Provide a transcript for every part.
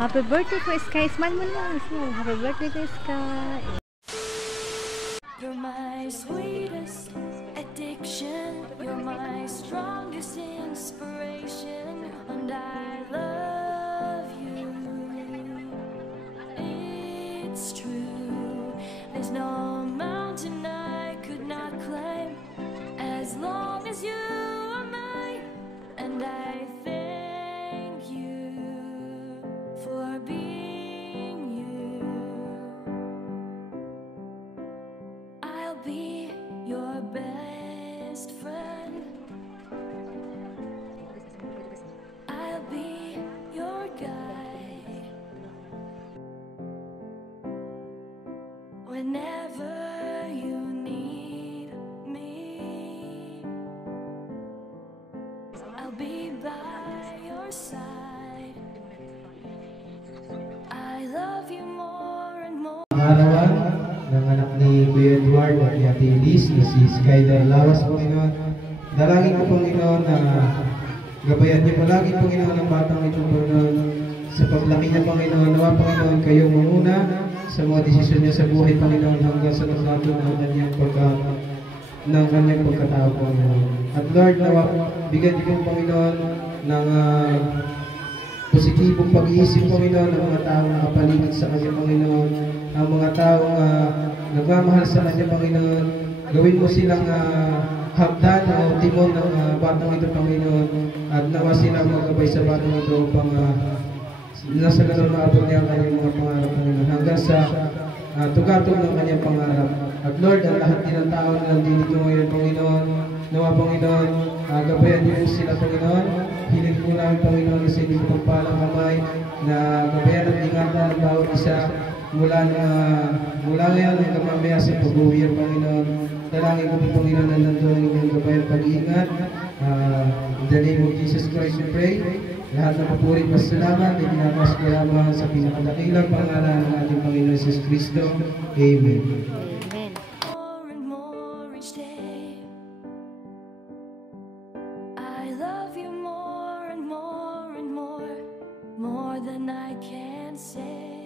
Happy birthday ko, Sky. Smile mo na. Smile. Happy birthday ko, Sky. You're my sweetest addiction. You're my strongest inspiration. And I love you. It's true. There's no mountain I could not climb as long as you are mine. And I thank you for being you. I'll be your best friend. I'll be your guide whenever you need me. I'll be by your side. I love you more and more. Arawan ng anak ni Kuya Edward at ni Ate Liz na si Skylar Lawas, Panginoon. Dalangin ko, Panginoon, na gabayan niyo palagi, Panginoon, ang batang ito, Panginoon. Sa paglaki niya, Panginoon, nawa, Panginoon, kayong manguna sa mga desisyon niya sa buhay, Panginoon, hanggang sa naglato ng kanyang pagkatao, Panginoon. At Lord, nawa, bigyan niyo, Panginoon, ng positibong pag-iisip, Panginoon, ng mga taong nakapaligid sa kanya, Panginoon. Ang mga taong nagmamahal sa kanya, Panginoon. Gawin mo silang hagdan o timon ng batang ito, Panginoon. At nawa sila magabay sa batang ito upang nasa ganun maabot niya ang kanyang mga pangarap, Panginoon. Hanggang sa tugatog ng kanyang pangarap. At Lord, ang lahat din ng tao na nandito ngayon, Panginoon. Nawa, Panginoon, gabayan niyo sila, Panginoon. Hiling po namin, Panginoon, sa inyong pagpalang kamay na gabayan at ingatan ng bawat isa mula ngayon hanggang mamaya sa pag-uwi, Panginoon. Dalangin ko po, Panginoon, na nandun ang inyong gabayan pag-iingat. In the name of Jesus Christ we pray. Lahat ng papurit pasalamat ay tinatas ko lamang sa pinakadakilang pangalan ng ating Panginoon Jesus Cristo. Amen. Amen. More and more each day. I love you more and more and more, more than I can say.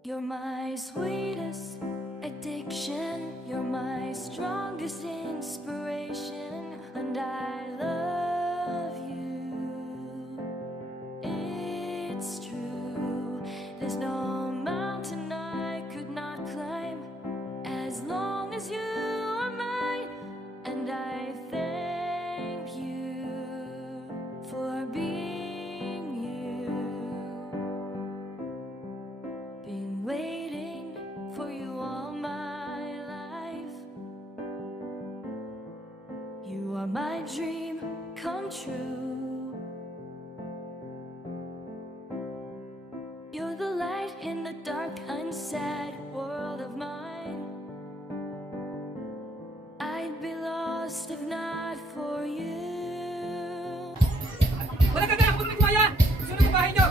You're my sweetest addiction. You're my strongest inspiration. And I love you. It's true. There's no mountain I could not climb as long as you are mine. And I thank you for being you. Been waiting for you all my life. You are my dream come true. You're the light in the dark and sad world of mine. I'd be lost if not for you. Wala ka na! Huwag magbayan! Sunod ang bahay niyo!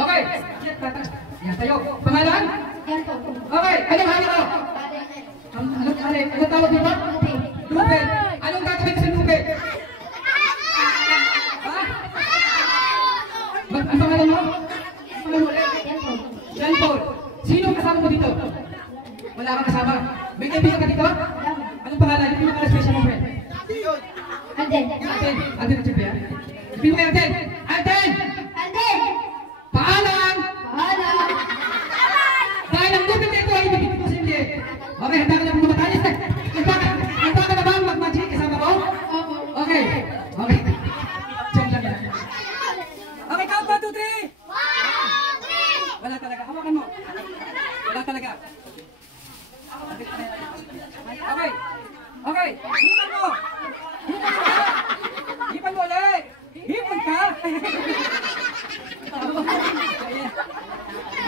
Okay. Yan, tayo. Pangalan? Okay. Anong hali mo? Anong tawag dito? Lupe. Anong gagawin sa lupe? Ha? Ang pangalan mo? Jean Paul. Sino kasama mo dito? Wala kang kasama. May kaibigan ka dito? Anong pangalan? Yung pinaka-special mo, friend? Alden. Alden ang siyempre, ha? Sabihin mo kay Alden. Alden! Paalam! Dahil ang lupit na ito ay ibigin ko sa hindi. Okay, handa ka na mga matalis. Handa ka na ba mag-magic kasama ko? Okay. Joke lang yan. Okay, count 1, 2, 3! Wala talaga. Hawakan mo. Wala talaga. Okay. Hipan mo ulit. Hipan ka.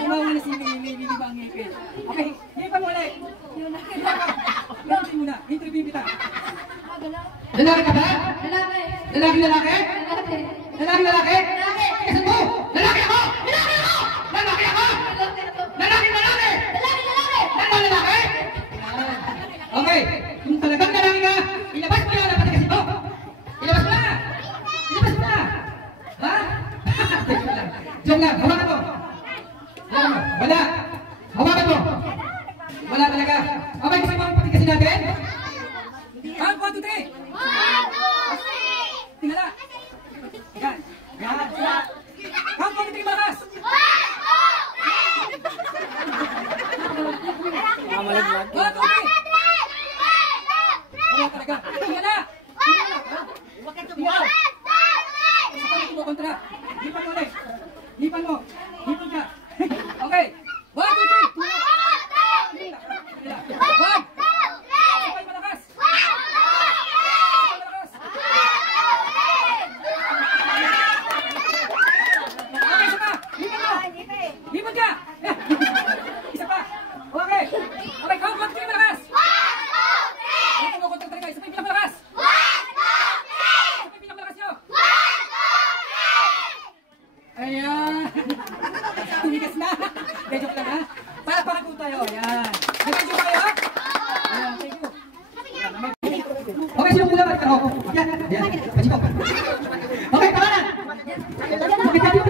Gumawa na si Mimi ba ang ngipin. Okay, hipan mo ulit. Hipan muna. Interview kita. Lalaki ka ba? Lalaki? Lalaki? Kasan mo? Lalaki ako! Lalaki! Okay, kung talagang lalaki ka, ilabas mo na ang patikasin mo. Ilabas mo na! Ha? Joke lang, hawakan mo. Wala. Hawakan mo. Wala talaga. Okay, gusto mo ang patikasin natin? Count 1, 2, 3. Tingala. Yan. Count 1, 2, 3, malakas. Malaglag. 1, 2, 3. Wala talaga. Tingala. Tingala. Isa pa kontra. Hipan mo ulit. Hipan ka. Okay. 1, 2, 3. 1. Sabay malakas. Okay, isa pa. Hipan ka. Isa pa. Okay. Okay, count 1, 2, 3, malakas. Kumukontra talaga. Isa pa yung pinakamalakas. Ayan. Tumigas na. Joke lang, ha? Para pakatulong tayo. Ayan. Nag-enjoy ba kayo, ha? Ayan, thank you. Okay, sino mula ba? Ayan. Pachiko. Okay, pangalan. Okay, tayo.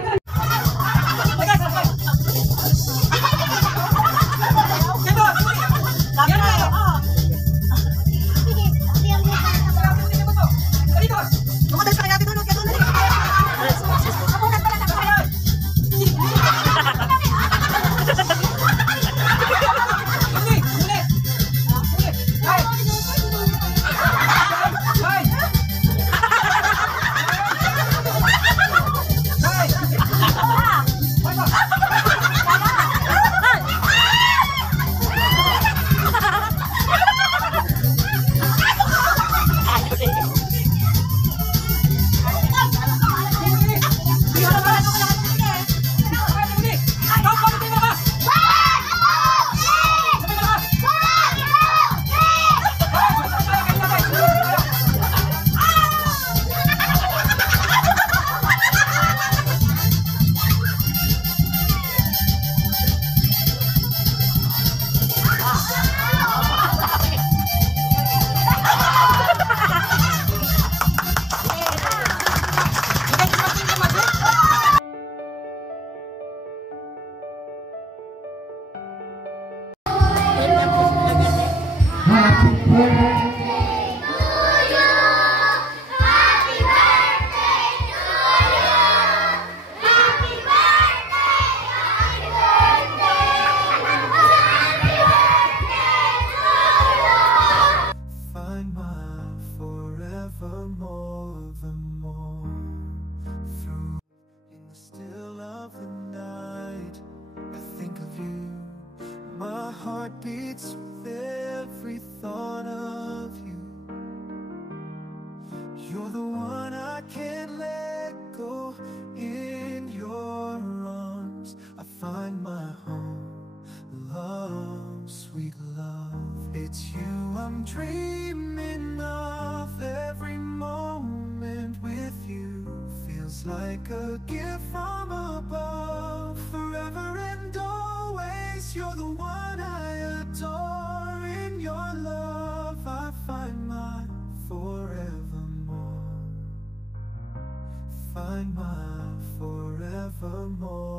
heart beats with every thought of you. You're the one I can't let go. In your arms I find my home. Love, sweet love, it's you I'm dreaming of. Every moment with you feels like a gift from above. forever and always. You're the one I adore. In your love I find my forevermore. Find my forevermore.